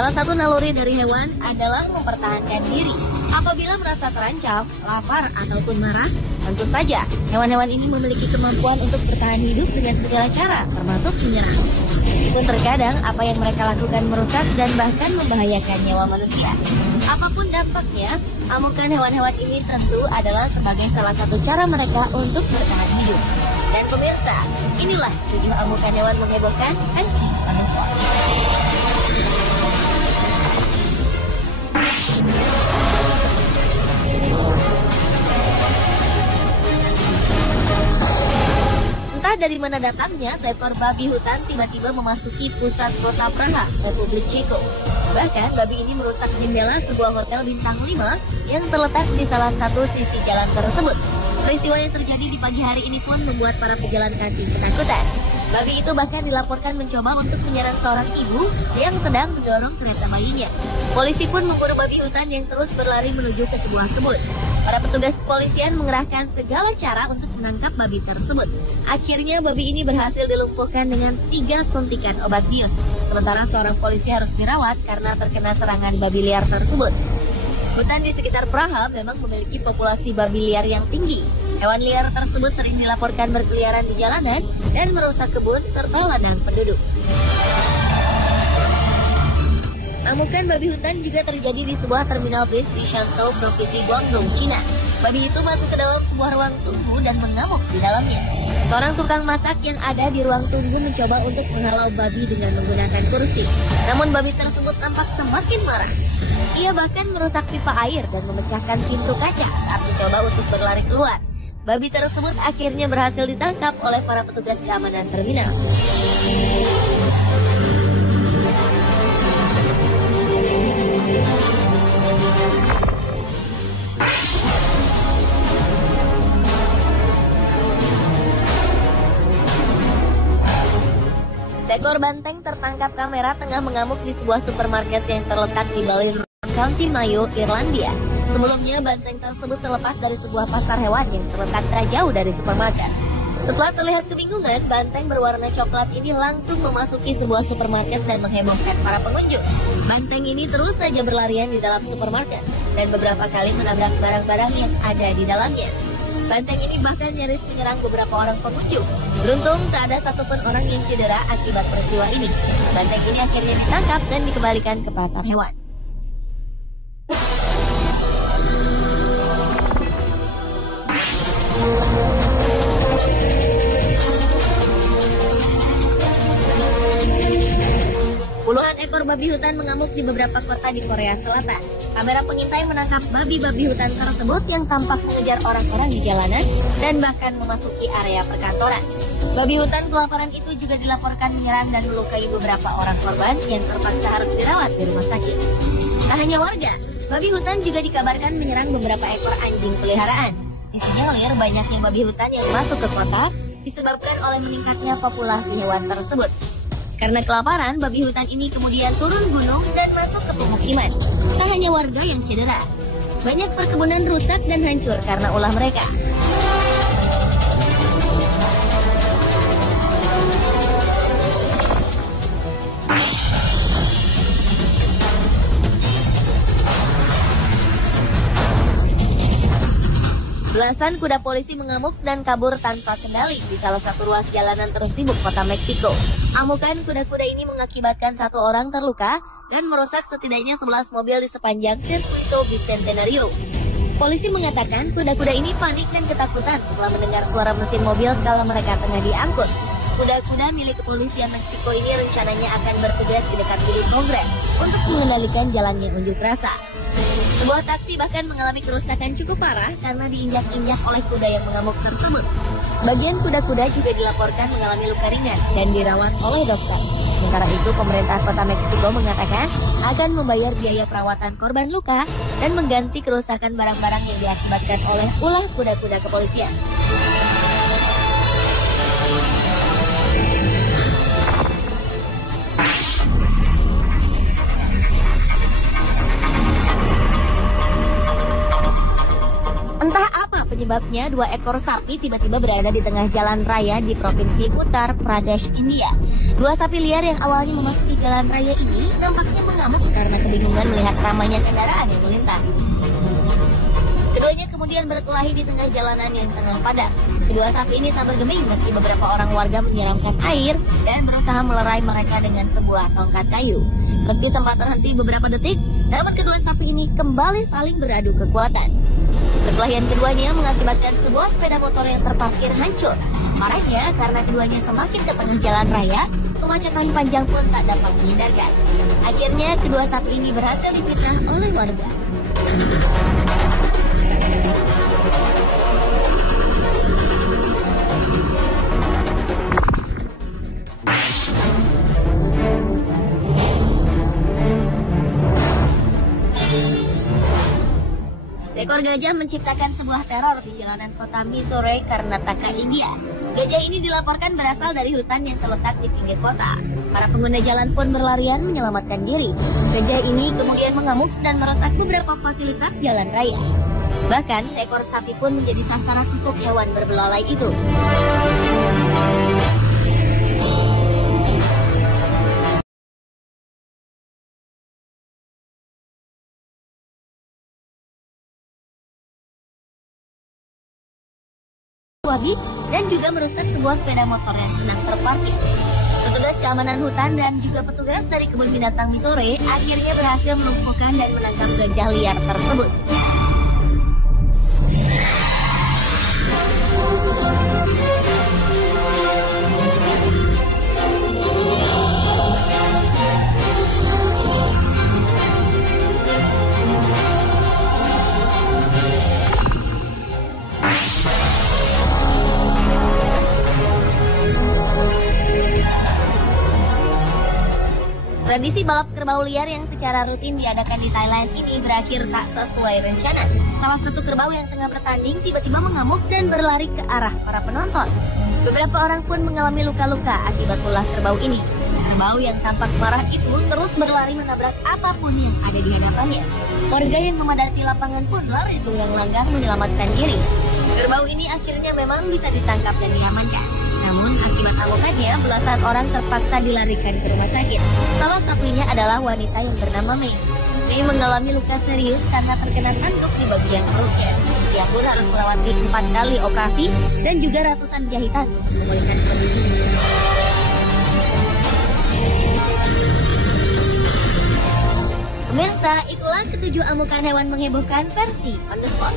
Salah satu naluri dari hewan adalah mempertahankan diri. Apabila merasa terancam, lapar, ataupun marah, tentu saja hewan-hewan ini memiliki kemampuan untuk bertahan hidup dengan segala cara, termasuk menyerang. Meskipun terkadang apa yang mereka lakukan merusak dan bahkan membahayakan nyawa manusia. Apapun dampaknya, amukan hewan-hewan ini tentu adalah sebagai salah satu cara mereka untuk bertahan hidup. Dan pemirsa, inilah 7 amukan hewan menghebohkan versi manusia. Entah dari mana datangnya, seekor babi hutan tiba-tiba memasuki pusat kota Praha, Republik Ceko. Bahkan, babi ini merusak jendela sebuah hotel bintang 5 yang terletak di salah satu sisi jalan tersebut. Peristiwa yang terjadi di pagi hari ini pun membuat para pejalan kaki ketakutan. Babi itu bahkan dilaporkan mencoba untuk menyerang seorang ibu yang sedang mendorong kereta bayinya. Polisi pun memburu babi hutan yang terus berlari menuju ke sebuah kebun. Para petugas kepolisian mengerahkan segala cara untuk menangkap babi tersebut. Akhirnya babi ini berhasil dilumpuhkan dengan 3 suntikan obat bius. Sementara seorang polisi harus dirawat karena terkena serangan babi liar tersebut. Hutan di sekitar Praha memang memiliki populasi babi liar yang tinggi. Hewan liar tersebut sering dilaporkan berkeliaran di jalanan dan merusak kebun serta ladang penduduk. Amukan babi hutan juga terjadi di sebuah terminal bis di Shantou, Provinsi Guangdong, Cina. Babi itu masuk ke dalam sebuah ruang tunggu dan mengamuk di dalamnya. Seorang tukang masak yang ada di ruang tunggu mencoba untuk menghalau babi dengan menggunakan kursi. Namun babi tersebut tampak semakin marah. Ia bahkan merusak pipa air dan memecahkan pintu kaca saat mencoba untuk berlari keluar. Babi tersebut akhirnya berhasil ditangkap oleh para petugas keamanan terminal. Seekor banteng tertangkap kamera tengah mengamuk di sebuah supermarket yang terletak di Balin, County Mayo, Irlandia. Sebelumnya, banteng tersebut terlepas dari sebuah pasar hewan yang terletak tak jauh dari supermarket. Setelah terlihat kebingungan, banteng berwarna coklat ini langsung memasuki sebuah supermarket dan menghebohkan para pengunjung. Banteng ini terus saja berlarian di dalam supermarket dan beberapa kali menabrak barang-barang yang ada di dalamnya. Banteng ini bahkan nyaris menyerang beberapa orang pengunjung. Beruntung tak ada satupun orang yang cedera akibat peristiwa ini. Banteng ini akhirnya ditangkap dan dikembalikan ke pasar hewan. Puluhan ekor babi hutan mengamuk di beberapa kota di Korea Selatan. Kamera pengintai menangkap babi-babi hutan tersebut yang tampak mengejar orang-orang di jalanan dan bahkan memasuki area perkantoran. Babi hutan kelaparan itu juga dilaporkan menyerang dan melukai beberapa orang korban yang terpaksa harus dirawat di rumah sakit. Tak hanya warga, babi hutan juga dikabarkan menyerang beberapa ekor anjing peliharaan. Disinyalir banyaknya babi hutan yang masuk ke kota disebabkan oleh meningkatnya populasi hewan tersebut. Karena kelaparan, babi hutan ini kemudian turun gunung dan masuk ke pemukiman. Tak hanya warga yang cedera, banyak perkebunan rusak dan hancur karena ulah mereka. Belasan kuda polisi mengamuk dan kabur tanpa kendali di salah satu ruas jalanan tersibuk kota Meksiko. Amukan kuda-kuda ini mengakibatkan 1 orang terluka dan merusak setidaknya 11 mobil di sepanjang Circuito Bicentenario. Polisi mengatakan kuda-kuda ini panik dan ketakutan setelah mendengar suara mesin mobil kala mereka tengah diangkut. Kuda-kuda milik kepolisian Meksiko ini rencananya akan bertugas di dekat gedung Kongres untuk mengendalikan jalannya unjuk rasa. Sebuah taksi bahkan mengalami kerusakan cukup parah karena diinjak-injak oleh kuda yang mengamuk tersebut. Sebagian kuda-kuda juga dilaporkan mengalami luka ringan dan dirawat oleh dokter. Sementara itu, pemerintah kota Meksiko mengatakan akan membayar biaya perawatan korban luka dan mengganti kerusakan barang-barang yang diakibatkan oleh ulah kuda-kuda kepolisian. penyebabnya, 2 ekor sapi tiba-tiba berada di tengah jalan raya di Provinsi Uttar Pradesh, India. 2 sapi liar yang awalnya memasuki jalan raya ini nampaknya mengamuk karena kebingungan melihat ramainya kendaraan yang melintas. Keduanya kemudian berkelahi di tengah jalanan yang tengah padat. Kedua sapi ini tak bergeming meski beberapa orang warga menyiramkan air dan berusaha melerai mereka dengan sebuah tongkat kayu. Meski sempat terhenti beberapa detik, namun kedua sapi ini kembali saling beradu kekuatan. Perkelahian keduanya mengakibatkan sebuah sepeda motor yang terparkir hancur. Marahnya karena keduanya semakin ke tengah jalan raya, kemacetan panjang pun tak dapat dihindarkan. Akhirnya kedua sapi ini berhasil dipisah oleh warga. Seekor gajah menciptakan sebuah teror di jalanan kota Mysore, Karnataka, India. Gajah ini dilaporkan berasal dari hutan yang terletak di pinggir kota. Para pengguna jalan pun berlarian menyelamatkan diri. Gajah ini kemudian mengamuk dan merusak beberapa fasilitas jalan raya. Bahkan seekor sapi pun menjadi sasaran empuk hewan berbelalai itu. Habis dan juga merusak sebuah sepeda motor yang sedang terparkir. Petugas keamanan hutan dan juga petugas dari kebun binatang Mysore akhirnya berhasil melumpuhkan dan menangkap gajah liar tersebut. Tradisi balap kerbau liar yang secara rutin diadakan di Thailand ini berakhir tak sesuai rencana. Salah satu kerbau yang tengah bertanding tiba-tiba mengamuk dan berlari ke arah para penonton. Beberapa orang pun mengalami luka-luka akibat ulah kerbau ini. Kerbau yang tampak marah itu terus berlari menabrak apapun yang ada di hadapannya. Warga yang memadati lapangan pun lari tunggang langgang menyelamatkan diri. Kerbau ini akhirnya memang bisa ditangkap dan diamankan. Namun akibat amukannya, belasan orang terpaksa dilarikan ke rumah sakit. Salah satunya adalah wanita yang bernama Mei. Mei mengalami luka serius karena terkena tanduk di bagian perutnya. Dia pun harus melewati 4 kali operasi dan juga ratusan jahitan untuk memulihkan kondisinya. Pemirsa, itulah 7 amukan hewan menghebohkan versi On The Spot.